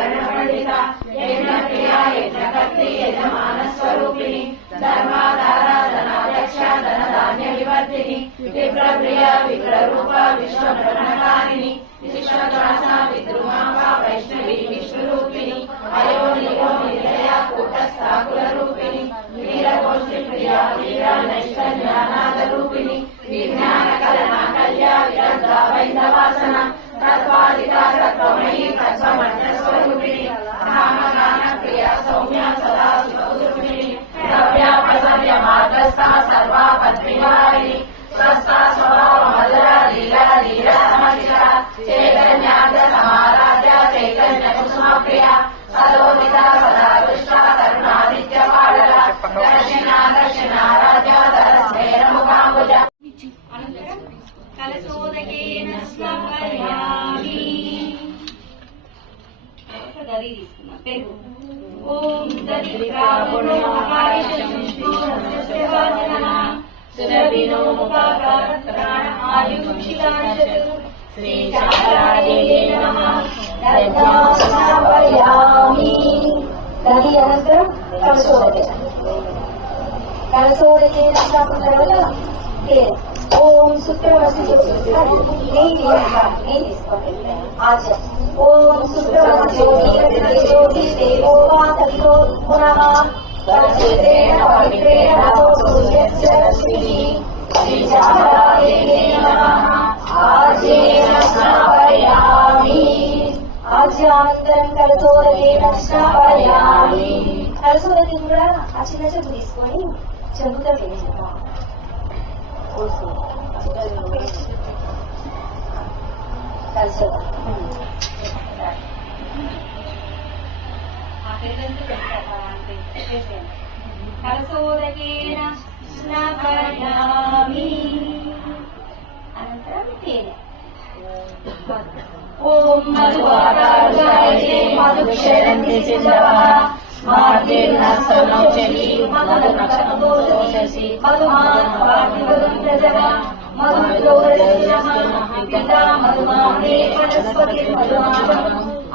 పండిత యజ్ఞ యజ్ఞకర్తి యజమాన స్వరూపిణి ధర్మాధారాధనాధ్యక్ష ధన ధాన్య వివర్తిని విప్ర ప్రియ వైష్ణవి విష్ణురూపిణి అయో నియో నిలయ కూటస్థాకుల రూపిణి వీరగోష్ఠి ప్రియ వీర రూపిణి విజ్ఞాన కలన కళ్య వైందవాసన తత్వమయీ స్వరూపిణి రామగాన श्रीशाकारायणि तर्हि अनन्तरं करसोदके करसोदकेन पुनरवल ते ओम सूत्रमस्ति आज ओम सूत्रमस्ति ज्योतिर्देवो वा ततो पुनः నేను నేను తీసుకోండి ఆచర ఓం శుక్రవస్తు జ్యోతి దేవో వా సవితో పునః పరిచితేన పవిత్రేణ సూర్యస్య రశ్మిః శ్రీచారాయే నమః ఆజేన స్నాపయామి ఆజ్యానంతరం కలసోదకేన స్నాపయామి కలసోదకి కూడా ఆ చిన్న చెంబు తీసుకొని చెంబుతో వేసేద్దాం కలసోద ఆ పేరుతో స్నాపయామి అనంతరం తేనె. ఓం మధువారాజాయే మధుక్షరంతి సింధవ మార్గేర్నస్తనౌచలి మధునక్షమోదోషసి మధుమానే వనస్పతి మధుమానం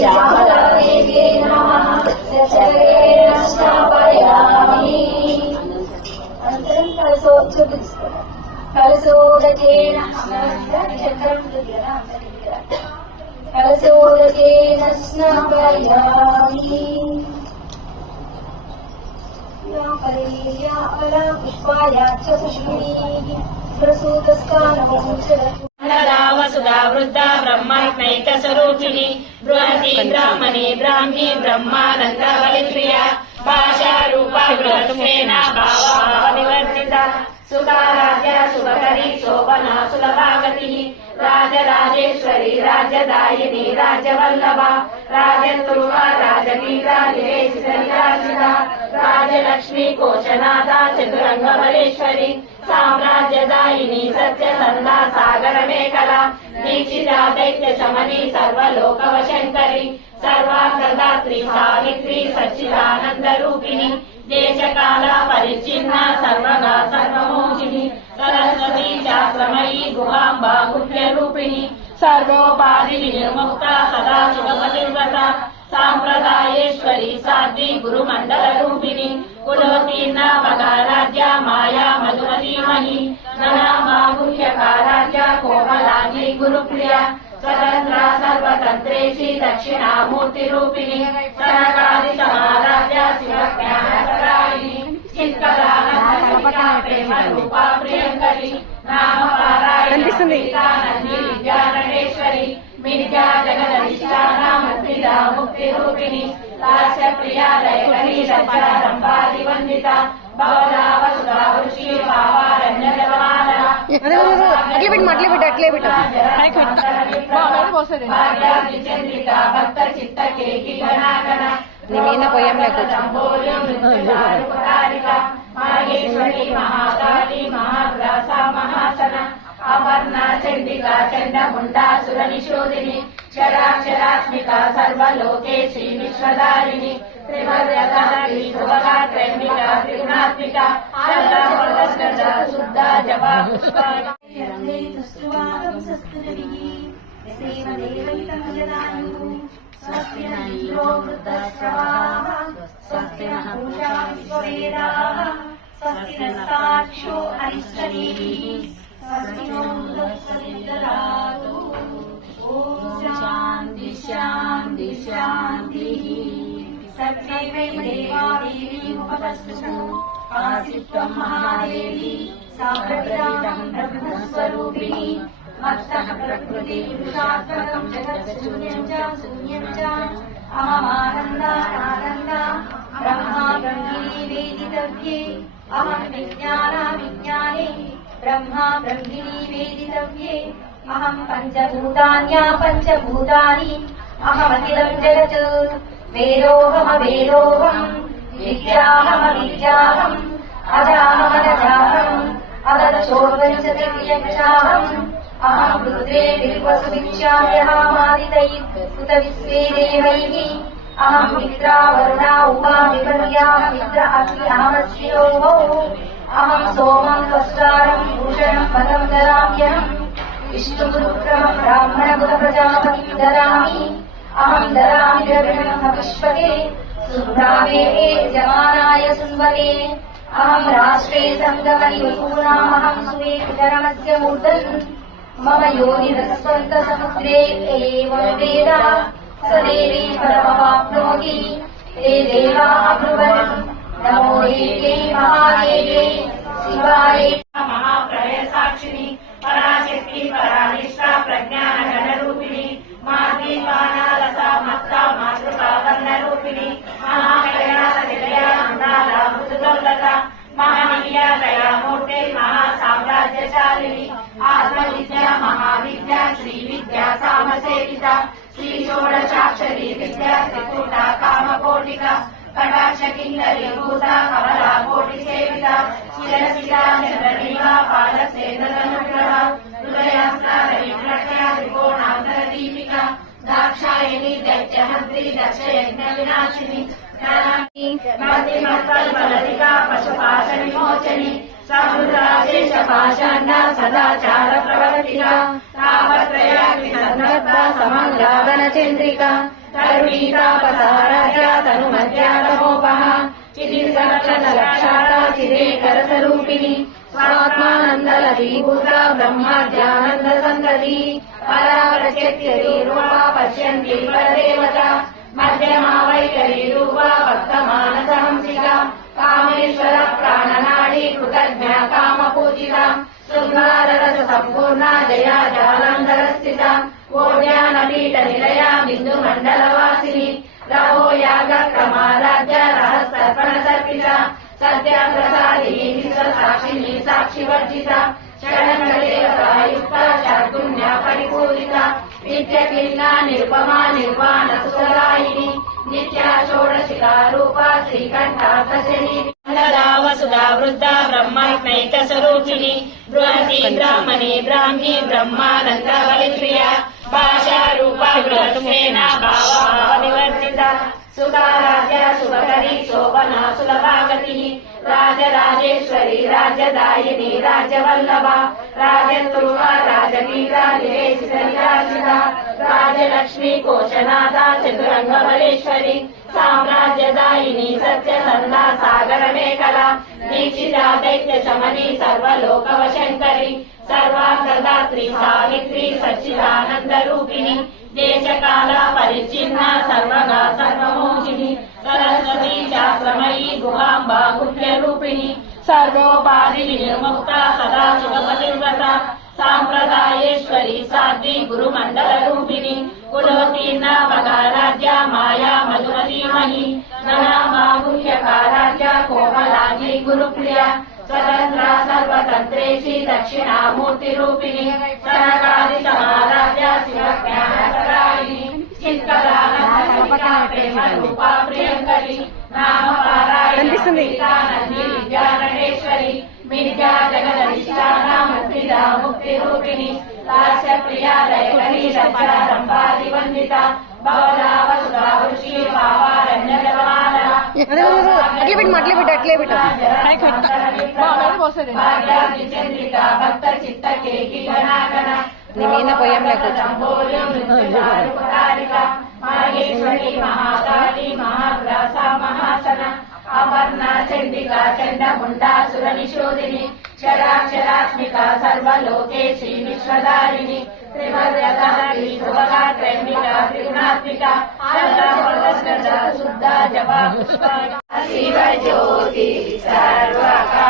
श्यामलादेवे नमः सचरेण स्थापयामि अनन्तरं कलसो कलसोदकेन चक्रं कलसोदकेन स्नापयामि या अला पुष्पाय च पुष्पिणीः प्रसूतस्कानमोचरतु सुधा वृद्धा ब्रह्मात्मैकसरोचिणी స్వరూపిణి బృహతి బ్రాహ్మణి బ్రాహ్మి బ్రహ్మానంద బలిప్రియ భాషా రూప బృహత్సేన భావా నివర్తిత సుఖారాధ్య శుభకరి శోభన సులభాగతి రాజరాజేశ్వరి రాజదాయిని రాజవల్లభ రాజతుర్వ రాజవీర నివేశిత నిరాశిత రాజలక్ష్మి కోశనాథ చతురంగమలేశ్వరి సామ్రాజ్యదాయిని సత్యసందా సాగర మేఖల దీక్షిత దైత్య శమని సర్వలోకవశంకరి శంకరి సావిత్రి సచ్చిదానంద రూపిణి దేశకాల పరిచ్ఛిన్న సర్వగా సర్వమోహిని సరస్వతి శాస్త్రమయీ గుహాంబ గుహ్య రూపిణి సర్వోపాధి నిర్ముక్త సదా శుభపతివ్రత సాంప్రదాయేశ్వరి సాధ్వి గురుమండల రూపిణి కులవతీర్ణ మగారాజ్య మాయా మధుమతీమణి మధుమతీమహి ననామాగుహ్యకారాజ్య కోమలాంగి గురుప్రియ స్వతంత్ర సర్వతంత్రేషి దక్షిణామూర్తి రూపిణి సరకాది సమారాధ్య శివజ్ఞానకరాయిని చిత్కలాన ప్రేమ రూపా ప్రియంకరి నామ పారాయణ విద్యారణేశ్వరి మిర్జా జగదధిష్టాన ముక్తిద ముక్తి రూపిణి లాస్య ప్రియా దయకరి సచారంభాది వందిత భవదా అట్లే పెట్టు అట్లే పెట్టు అట్లే పెట్టు నీ మీద పోయాం లేకపోతే అపర్ణ మహాకాళి చండ మహాసన సుర నిశోధిని చండముండా సర్వలోకే శ్రీ సర్వలోకేశి విశ్వదారిణి త్రివర్యకారి శుభగాత్రైమిక త్రిగుణాత్మిక శుద్ధ శుద్ధ జప స్వస్తి స్వస్తి స్వస్తి స్వస్తి శాంతి శాంతి శాంతి సర్వే వై దేవా దేవీ మహాదేవి సాగ్రహితం బ్రహ్మస్వరూపిణి. మత్తః ప్రకృతి పురుషాత్మకం జగత్ శూన్యం చ శూన్యం చ. అహమానందానంద బ్రహ్మా బ్రహ్మిణి వేదితవ్యే అహం విజ్ఞాన విజ్ఞానే బ్రహ్మా బ్రహ్మిణి వేదితవ్యే అహం పంచభూతాన్యా పంచభూతాని అహమఖిలం జగత్. వేదోహమవేదోహం విద్యాహమవిద్యాహం అజాహమనజాహం అదచోర్వంచతిర్యక్షాహం అహం రుద్రే నిర్వసువిచ్యామ్యహామాదితైః ఉత విశ్వే దేవైః అహం మిత్రా వరుణా ఉమా విపర్యాः మిత్ర అగ్ని అహమశ్రియోः అహం సోమం స్వస్టారం భూషణం పదం దరామ్యహం విష్ణుగురుక్రమం బ్రాహ్మణగుణ ప్రజాపతిం अहं ददामि द्रविणम् विश्वके सुभ्रामे यमानाय सुन्वने अहं राष्ट्रे सङ्गमनियूनामहं सुवेकरणस्य मूर्धन् मम योनिरस्वन्तसमुद्रे एवं वेद स देवी परमवाप्नोति ते देवा अब्रुवन् नमो देव्यै महादेव्यै शिवायै महाप्रलयसाक्षिणि पराशक्ति परानिष्ठा प्रज्ञानगणरूपिणी ప్రజ్ఞాన మహాకైలాస నిలయ అందాల మృదుగౌలత మహనీయ దయామూర్తి మహా మహావిద్య శ్రీ విద్య శ్రీ షోడశాక్షరి విద్య త్రికూట కామకోటిక కటాక్ష కింగరి భూత కమల కోటి సేవిత శిర శిరా పాద సేంద్రనుగ్రహ హృదయాస్త్ర దాక్షాయణి దైత్యహంత్రి దక్ష యజ్ఞ వినాశిని మతి పశుపాశ విమోచని సముద్రాశేష పాషాండ సదాచార ప్రవర్తిక తాపత్రయాగ్ని సందర్భ చంద్రిక తరుణీతాపసారాధ్య తను మధ్యాతమోపహ చిరేకర స్వరూపిణి దీభూత బ్రహ్మాద్యానంద సంగతి పరావరచక్రి రూపా పశ్యంతి పరదేవత మధ్యమా వైఖరి రూపా భక్త మానస హంసిక కామేశ్వర ప్రాణనాడి కృతజ్ఞ కామ పూజిత శృంగారరస సంపూర్ణ జయా జాలంధర స్థిత ఓడ్యాన పీఠ సత్యాప్రసాదిని విశ్వ సాక్షివర్జిత సాక్షి వర్జిత పరిపూరిత నిత్య కిల్లా నిరుపమా నిర్వాణ సుఖదాయిని నిత్య షోడశిలా రూప శ్రీకంఠార్థశని వసుధా వృద్ధ బ్రహ్మాత్మైక స్వరూపిణి బృహతి బ్రాహ్మణి బ్రాహ్మి బ్రహ్మానంద బలిప్రియ భాషా రూప గృహసేన భావ నివర్జిత సుఖారాధ్య శుభకరి శోభనా సులభాగతి రాజరాజేశ్వరి రాజదాయిని రాజవల్లభ రాజధ్రువ రాజవీర నివేశిత నిరాశిత రాజలక్ష్మి కోశనాథ చతురంగమలేశ్వరి సామ్రాజ్యదాయిని సత్యసంద సాగర మేఖల దీక్షిత దైత్య శమని సర్వలోకవ శంకరి సర్వాంగదాత్రి సావిత్రి సచ్చిదానంద రూపిణి దేశకాల పరిచ్ఛిన్న సర్వగా సర్వమో సరస్వతి శాస్త్రమయీ గుహాంబ గుహ్య సర్వోపాధి నిర్ముక్త సదా శుభపతివ్రత సాంప్రదాయేశ్వరి సాధ్వి గురుమండల రూపిణి కులోతీర్ణ మగారాధ్య మాయా మధుమతీమహి ననామాగుహ్యకారాధ్య కోమలాంగి గురుప్రియ స్వతంత్ర సర్వతంత్రేషి దక్షిణామూర్తి రూపిణి సనకాది సమారాధ్య శివజ్ఞానకరాయిని కనిపిస్తుంది. అట్లే పెట్టు అట్లే పెట్టు అట్లే పెట్టు. భక్త చిత్త కేకి గణాగణ నీ మీద పోయంలే కూర్చో. మహేశ్వరి మహాకాళి మహాగ్రాస మహాసన అపర్ణ చండిక చండముండాసుర నిషోదిని క్షరాక్షరాత్మిక సర్వలోకేశి విశ్వదారిణి త్రివర్యధారి త్రిగుణాత్మిక శుద్ధ జప శివ జ్యోతి సర్వకా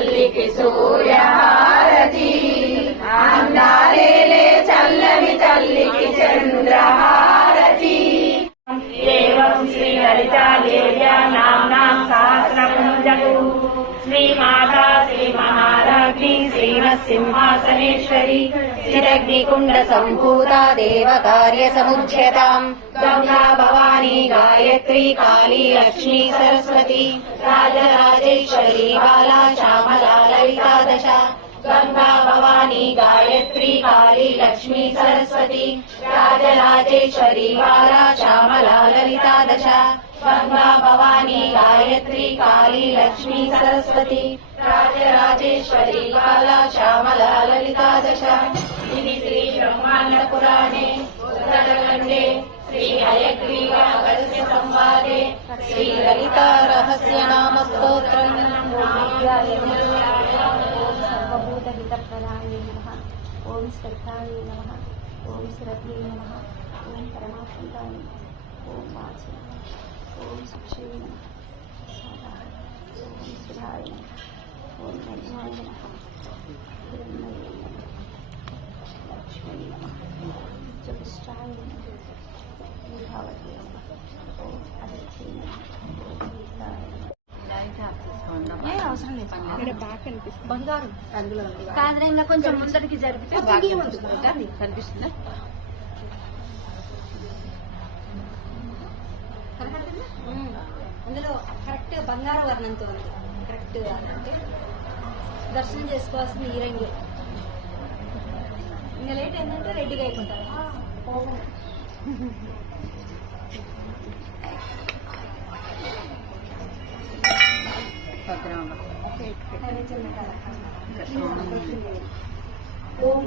తల్లికి సూర్యహారతి. అందాలేలే చల్లని తల్లికి చంద్రహారతి. ఏవం శ్రీ లలితాదేవ్యా నామ్నాం సహస్రం జగు శ్రీమాతా శ్రీ మహారాజ్ఞి శ్రీమత్సింహాసనేశ్వరి చిరగ్నికుండ సంభూత దేవ కార్య సముచ్యతాం గంగా భవానీ గాయత్రి కాళీ లక్ష్మీ సరస్వతి రాజరాజేశ్వరి బాలా శ్యామలా లలితా దశ గంగా భవానీ గాయత్రి కాళీ లక్ష్మీ సరస్వతి రాజరాజేశ్వరి బాలా శ్యామలా లలితా దశ గంగా భవానీ గాయత్రి కాళీ లక్ష్మీ సరస్వతి రాజరాజేశ్వరి బాలా శ్యామలా లలితా దశ ఇది శ్రీ బ్రహ్మాండ श्रीललितारहस्यनामस्तोत्रम्। ॐ सर्वभूतहितप्रदाय ओम ॐ श्रद्धाय ओम ॐ श्रद्धे ओम ॐ परमात्मकाय ॐ वाचाय ओम सुक्षे नमः ॐ सुधाय ओम ॐ नमः కాదైనా కొంచెం ముందరికి జరిపితే కనిపిస్తుందా? అందులో కరెక్ట్ బంగారు వర్ణంతో ఉంది. కరెక్ట్ అంటే దర్శనం చేసుకోవాల్సింది ఈ రంగు. ఇంకా లేట్ ఏంటంటే రెడీగా అయిపోతారు. ఓం